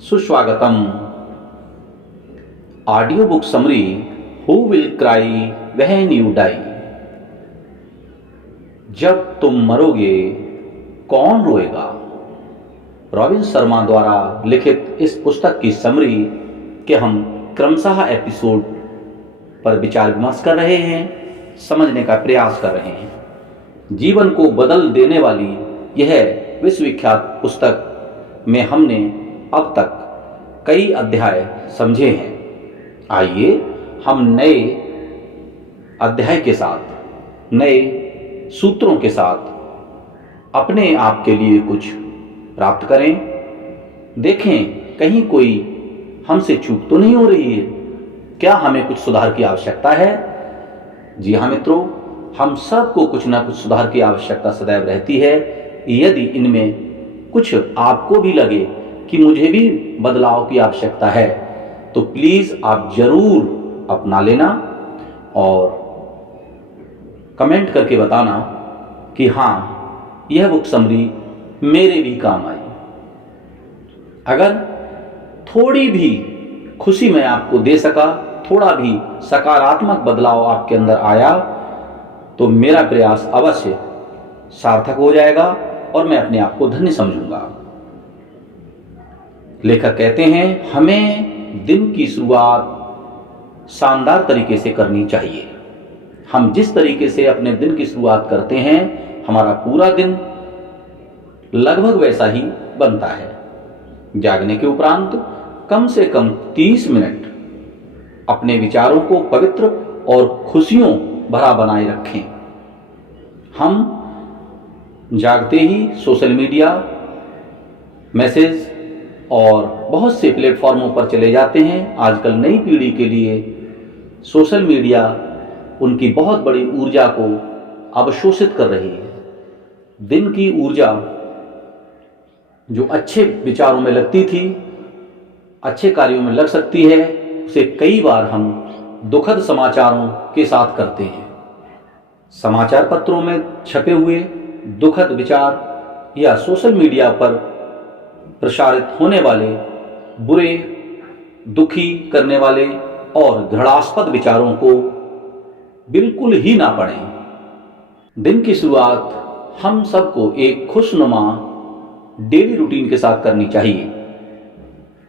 सुस्वागतम। Audio book summary who will cry when you die. जब तुम मरोगे कौन रोएगा। रॉबिन शर्मा द्वारा लिखित इस पुस्तक की समरी के हम क्रमशः एपिसोड पर विचार विमर्श कर रहे हैं, समझने का प्रयास कर रहे हैं। जीवन को बदल देने वाली यह विश्वविख्यात पुस्तक में हमने अब तक कई अध्याय समझे हैं। आइए हम नए अध्याय के साथ, नए सूत्रों के साथ अपने आप के लिए कुछ प्राप्त करें। देखें कहीं कोई हमसे चूक तो नहीं हो रही है, क्या हमें कुछ सुधार की आवश्यकता है। जी हाँ मित्रों, हम सबको कुछ ना कुछ सुधार की आवश्यकता सदैव रहती है। यदि इनमें कुछ आपको भी लगे कि मुझे भी बदलाव की आवश्यकता है तो प्लीज़ आप जरूर अपना लेना और कमेंट करके बताना कि हाँ, यह बुक समरी मेरे भी काम आई। अगर थोड़ी भी खुशी मैं आपको दे सका, थोड़ा भी सकारात्मक बदलाव आपके अंदर आया तो मेरा प्रयास अवश्य सार्थक हो जाएगा और मैं अपने आप को धन्य समझूंगा। लेखक कहते हैं हमें दिन की शुरुआत शानदार तरीके से करनी चाहिए। हम जिस तरीके से अपने दिन की शुरुआत करते हैं हमारा पूरा दिन लगभग वैसा ही बनता है। जागने के उपरांत कम से कम 30 मिनट अपने विचारों को पवित्र और खुशियों भरा बनाए रखें। हम जागते ही सोशल मीडिया, मैसेज और बहुत से प्लेटफॉर्मों पर चले जाते हैं। आजकल नई पीढ़ी के लिए सोशल मीडिया उनकी बहुत बड़ी ऊर्जा को अवशोषित कर रही है। दिन की ऊर्जा जो अच्छे विचारों में लगती थी, अच्छे कार्यों में लग सकती है, उसे कई बार हम दुखद समाचारों के साथ करते हैं। समाचार पत्रों में छपे हुए दुखद विचार या सोशल मीडिया पर प्रसारित होने वाले बुरे, दुखी करने वाले और घृणास्पद विचारों को बिल्कुल ही ना पढ़ें। दिन की शुरुआत हम सबको एक खुशनुमा डेली रूटीन के साथ करनी चाहिए।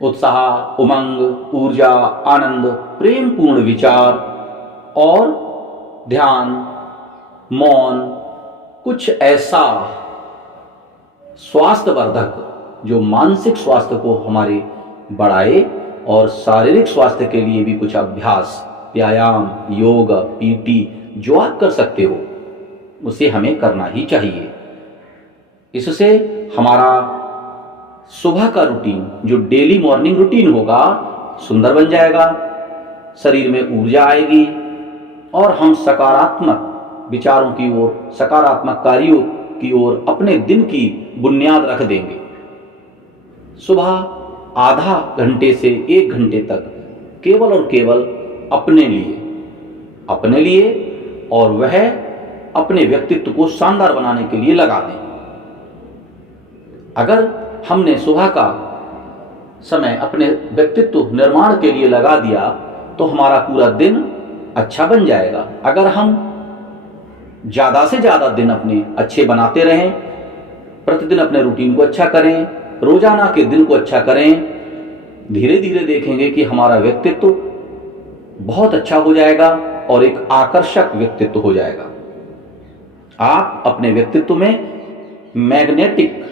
उत्साह, उमंग, ऊर्जा, आनंद, प्रेम पूर्ण विचार और ध्यान, मौन, कुछ ऐसा स्वास्थ्यवर्धक जो मानसिक स्वास्थ्य को हमारे बढ़ाए और शारीरिक स्वास्थ्य के लिए भी कुछ अभ्यास, व्यायाम, योग, पीटी जो आप कर सकते हो उसे हमें करना ही चाहिए। इससे हमारा सुबह का रूटीन जो डेली मॉर्निंग रूटीन होगा सुंदर बन जाएगा, शरीर में ऊर्जा आएगी और हम सकारात्मक विचारों की ओर, सकारात्मक कार्यों की ओर अपने दिन की बुनियाद रख देंगे। सुबह आधा घंटे से 1 घंटे तक केवल और केवल अपने लिए और वह अपने व्यक्तित्व को शानदार बनाने के लिए लगा दें। अगर हमने सुबह का समय अपने व्यक्तित्व निर्माण के लिए लगा दिया तो हमारा पूरा दिन अच्छा बन जाएगा। अगर हम ज़्यादा से ज़्यादा दिन अपने अच्छे बनाते रहें, प्रतिदिन अपने रूटीन को अच्छा करें, रोजाना के दिन को अच्छा करें, धीरे धीरे देखेंगे कि हमारा व्यक्तित्व बहुत अच्छा हो जाएगा और एक आकर्षक व्यक्तित्व हो जाएगा। आप अपने व्यक्तित्व में मैग्नेटिक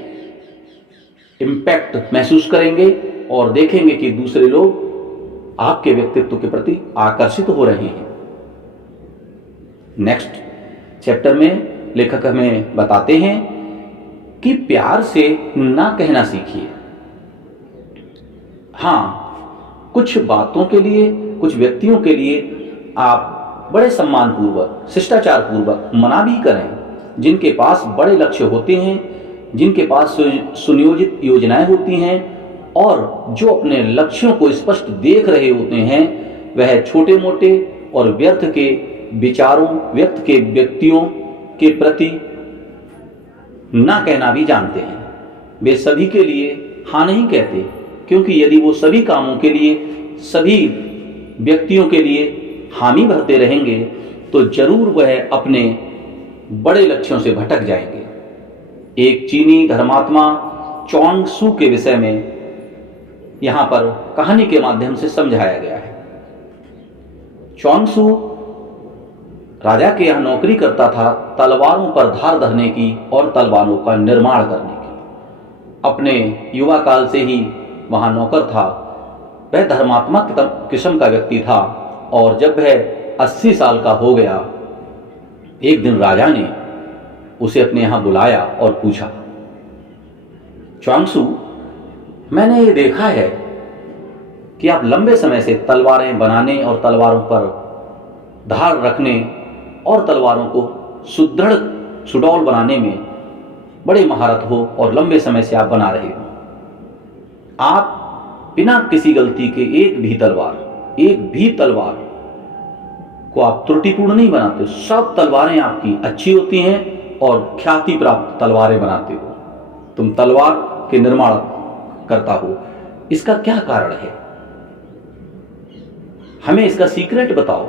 इम्पैक्ट महसूस करेंगे और देखेंगे कि दूसरे लोग आपके व्यक्तित्व के प्रति आकर्षित हो रहे हैं। नेक्स्ट चैप्टर में लेखक हमें बताते हैं कि प्यार से ना कहना सीखिए। हाँ, कुछ बातों के लिए, कुछ व्यक्तियों के लिए आप बड़े सम्मानपूर्वक, शिष्टाचारपूर्वक मना भी करें। जिनके पास बड़े लक्ष्य होते हैं, जिनके पास सुनियोजित योजनाएं होती हैं और जो अपने लक्ष्यों को स्पष्ट देख रहे होते हैं, वह छोटे मोटे और व्यर्थ के विचारों, व्यक्त के व्यक्तियों के प्रति ना कहना भी जानते हैं। वे सभी के लिए हाँ नहीं कहते, क्योंकि यदि वो सभी कामों के लिए, सभी व्यक्तियों के लिए हामी भरते रहेंगे तो जरूर वह अपने बड़े लक्ष्यों से भटक जाएंगे। एक चीनी धर्मात्मा चौंग सू के विषय में यहाँ पर कहानी के माध्यम से समझाया गया है। चौंग सू राजा के यहाँ नौकरी करता था, तलवारों पर धार धरने की और तलवारों का निर्माण करने की। अपने युवा काल से ही वहाँ नौकर था। वह धर्मात्मा किस्म का व्यक्ति था और जब वह 80 साल का हो गया, एक दिन राजा ने उसे अपने यहाँ बुलाया और पूछा, च्वांगसू, मैंने ये देखा है कि आप लंबे समय से तलवारें बनाने और तलवारों पर धार रखने और तलवारों को सुडौल बनाने में बड़े महारत हो और लंबे समय से आप बना रहे हो। आप बिना किसी गलती के एक भी तलवार को आप त्रुटिपूर्ण नहीं बनाते। सब तलवारें आपकी अच्छी होती हैं और ख्याति प्राप्त तलवारें बनाते हो। तुम तलवार के निर्माण करता हो, इसका क्या कारण है? हमें इसका सीक्रेट बताओ।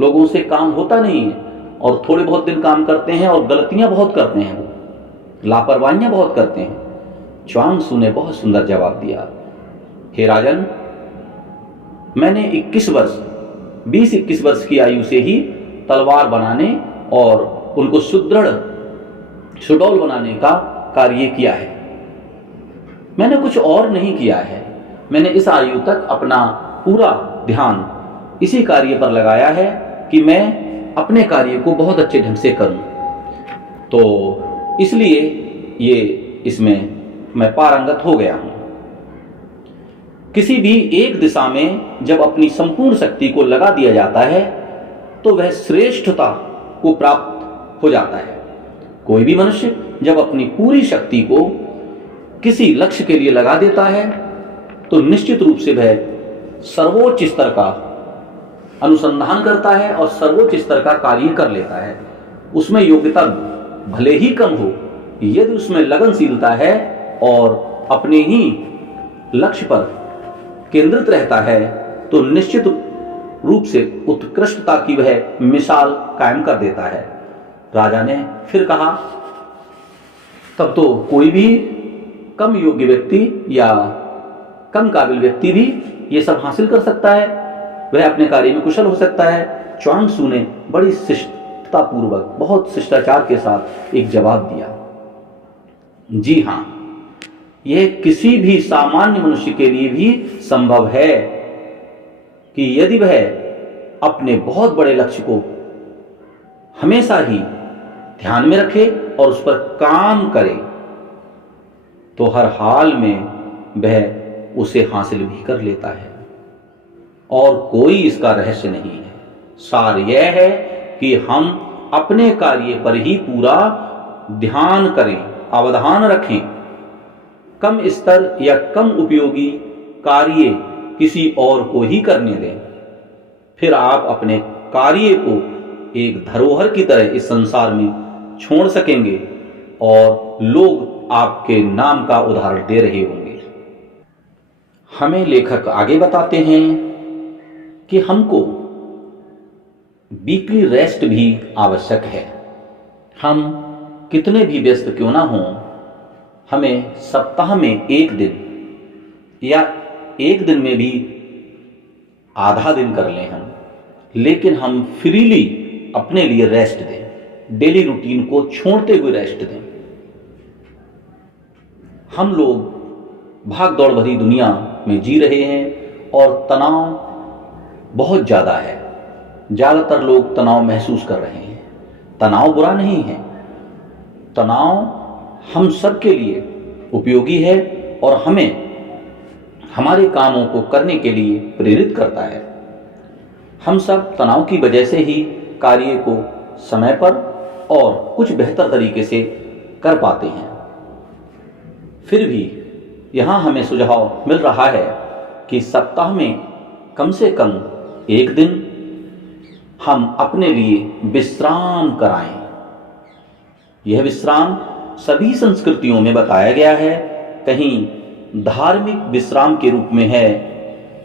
लोगों से काम होता नहीं है और थोड़े बहुत दिन काम करते हैं और गलतियां बहुत करते हैं, वो लापरवाहियां बहुत करते हैं। च्वांगसू ने बहुत सुंदर जवाब दिया, हे राजन, मैंने 20-21 वर्ष की आयु से ही तलवार बनाने और उनको सुडौल बनाने का कार्य किया है। मैंने कुछ और नहीं किया है। मैंने इस आयु तक अपना पूरा ध्यान इसी कार्य पर लगाया है कि मैं अपने कार्य को बहुत अच्छे ढंग से करूं। तो इसलिए इसमें मैं पारंगत हो गया हूं। किसी भी एक दिशा में जब अपनी संपूर्ण शक्ति को लगा दिया जाता है तो वह श्रेष्ठता को प्राप्त हो जाता है। कोई भी मनुष्य जब अपनी पूरी शक्ति को किसी लक्ष्य के लिए लगा देता है तो निश्चित रूप से वह सर्वोच्च स्तर का अनुसंधान करता है और सर्वोच्च स्तर का कार्य कर लेता है। उसमें योग्यता भले ही कम हो, यदि उसमें लगनशीलता है और अपने ही लक्ष्य पर केंद्रित रहता है तो निश्चित रूप से उत्कृष्टता की वह मिसाल कायम कर देता है। राजा ने फिर कहा, तब तो कोई भी कम योग्य व्यक्ति या कम काबिल व्यक्ति भी ये सब हासिल कर सकता है, वह अपने कार्य में कुशल हो सकता है। च्वांगसू ने बड़ी शिष्टतापूर्वक, बहुत शिष्टाचार के साथ एक जवाब दिया, जी हाँ, यह किसी भी सामान्य मनुष्य के लिए भी संभव है कि यदि वह अपने बहुत बड़े लक्ष्य को हमेशा ही ध्यान में रखे और उस पर काम करे तो हर हाल में वह उसे हासिल भी कर लेता है। और कोई इसका रहस्य नहीं है। सार यह है कि हम अपने कार्य पर ही पूरा ध्यान करें, अवधान रखें। कम स्तर या कम उपयोगी कार्य किसी और को ही करने दें। फिर आप अपने कार्य को एक धरोहर की तरह इस संसार में छोड़ सकेंगे और लोग आपके नाम का उदाहरण दे रहे होंगे। हमें लेखक आगे बताते हैं कि हमको वीकली रेस्ट भी आवश्यक है। हम कितने भी व्यस्त क्यों ना हों, हमें सप्ताह में एक दिन या एक दिन में भी आधा दिन कर लें हम, लेकिन हम फ्रीली अपने लिए रेस्ट दें, डेली रूटीन को छोड़ते हुए रेस्ट दें। हम लोग भाग दौड़ भरी दुनिया में जी रहे हैं और तनाव बहुत ज़्यादा है। ज़्यादातर लोग तनाव महसूस कर रहे हैं। तनाव बुरा नहीं है, तनाव हम सब के लिए उपयोगी है और हमें हमारे कामों को करने के लिए प्रेरित करता है। हम सब तनाव की वजह से ही कार्य को समय पर और कुछ बेहतर तरीके से कर पाते हैं। फिर भी यहाँ हमें सुझाव मिल रहा है कि सप्ताह में कम से कम एक दिन हम अपने लिए विश्राम कराएं। यह विश्राम सभी संस्कृतियों में बताया गया है कहीं धार्मिक विश्राम के रूप में है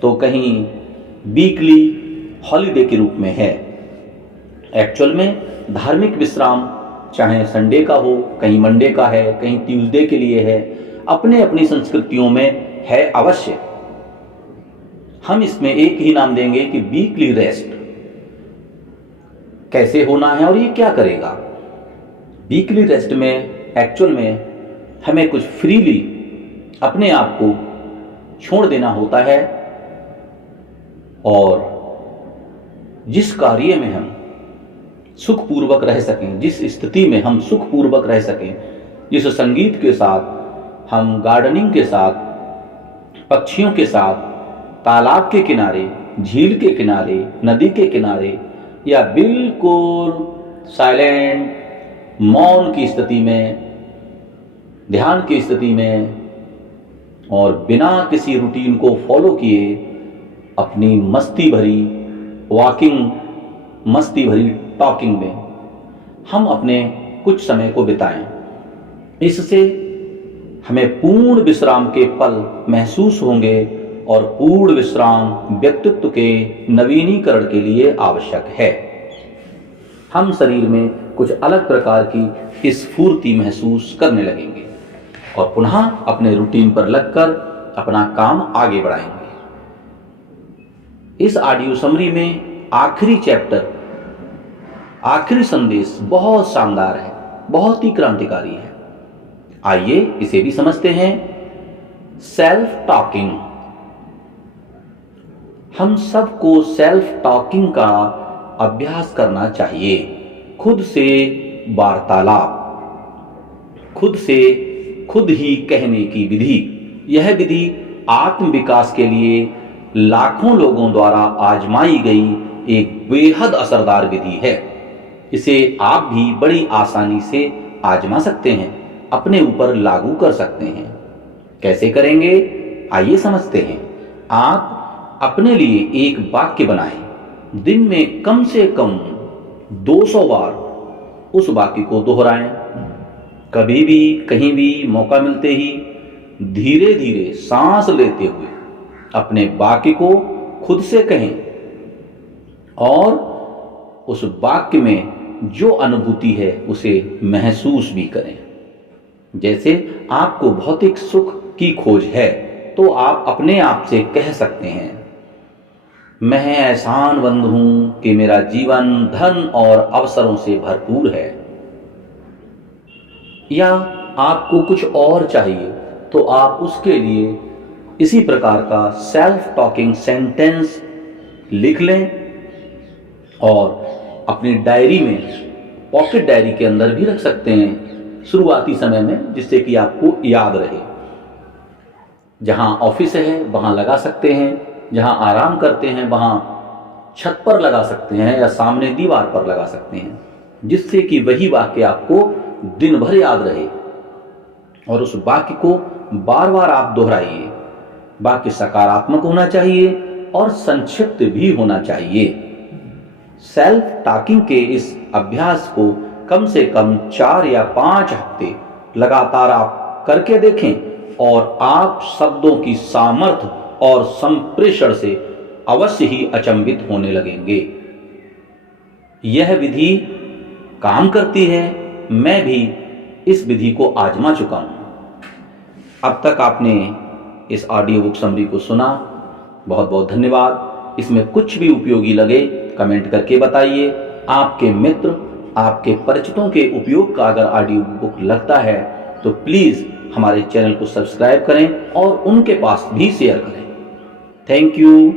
तो कहीं वीकली हॉलिडे के रूप में है। एक्चुअल में धार्मिक विश्राम चाहे संडे का हो, कहीं मंडे का है, कहीं ट्यूसडे के लिए है, अपने अपनी संस्कृतियों में है अवश्य। हम इसमें एक ही नाम देंगे कि वीकली रेस्ट कैसे होना है और ये क्या करेगा। वीकली रेस्ट में एक्चुअल में हमें कुछ फ्रीली अपने आप को छोड़ देना होता है और जिस कार्य में हम सुखपूर्वक रह सकें, जिस स्थिति में हम सुखपूर्वक रह सकें, जिस संगीत के साथ हम गार्डनिंग के साथ, पक्षियों के साथ, तालाब के किनारे, झील के किनारे, नदी के किनारे या बिल्कुल साइलेंट मौन की स्थिति में, ध्यान की स्थिति में और बिना किसी रूटीन को फॉलो किए अपनी मस्ती भरी वॉकिंग, मस्ती भरी टॉकिंग में हम अपने कुछ समय को बिताएं। इससे हमें पूर्ण विश्राम के पल महसूस होंगे और पूर्ण विश्राम व्यक्तित्व के नवीनीकरण के लिए आवश्यक है। हम शरीर में कुछ अलग प्रकार की स्फूर्ति महसूस करने लगेंगे और पुनः अपने रूटीन पर लगकर अपना काम आगे बढ़ाएंगे। इस ऑडियो समरी में आखिरी चैप्टर, आखिरी संदेश बहुत शानदार है, बहुत ही क्रांतिकारी है। आइए इसे भी समझते हैं। Self talking. हम सबको सेल्फ टॉकिंग का अभ्यास करना चाहिए। खुद से वार्तालाप, खुद से खुद ही कहने की विधि। यह विधि आत्म विकास के लिए लाखों लोगों द्वारा आजमाई गई एक बेहद असरदार विधि है। इसे आप भी बड़ी आसानी से आजमा सकते हैं, अपने ऊपर लागू कर सकते हैं। कैसे करेंगे आइए समझते हैं। आप अपने लिए एक वाक्य बनाएं। दिन में कम से कम 200 बार उस वाक्य को दोहराएं। कभी भी कहीं भी मौका मिलते ही धीरे धीरे सांस लेते हुए अपने वाक्य को खुद से कहें और उस वाक्य में जो अनुभूति है उसे महसूस भी करें। जैसे आपको भौतिक सुख की खोज है तो आप अपने आप से कह सकते हैं, मैं एहसानमंद हूं कि मेरा जीवन धन और अवसरों से भरपूर है। या आपको कुछ और चाहिए तो आप उसके लिए इसी प्रकार का सेल्फ टॉकिंग सेंटेंस लिख लें और अपनी डायरी में, पॉकेट डायरी के अंदर भी रख सकते हैं शुरुआती समय में, जिससे कि आपको याद रहे। जहां ऑफिस है वहां लगा सकते हैं, जहां आराम करते हैं वहां छत पर लगा सकते हैं या सामने दीवार पर लगा सकते हैं, जिससे कि वही वाक्य आपको दिन भर याद रहे। और उस वाक्य को बार बार आप दोहराइए। वाक्य सकारात्मक होना चाहिए और संक्षिप्त भी होना चाहिए। सेल्फ टॉकिंग के इस अभ्यास को कम से कम 4 या 5 हफ्ते लगातार आप करके देखें और आप शब्दों की सामर्थ्य और संप्रेषण से अवश्य ही अचंभित होने लगेंगे। यह विधि काम करती है। मैं भी इस विधि को आजमा चुका हूं। अब तक आपने इस ऑडियो बुक समरी को सुना, बहुत बहुत धन्यवाद। इसमें कुछ भी उपयोगी लगे कमेंट करके बताइए। आपके मित्र, आपके परिचितों के उपयोग का अगर ऑडियो बुक लगता है तो प्लीज़ हमारे चैनल को सब्सक्राइब करें और उनके पास भी शेयर करें। Thank you.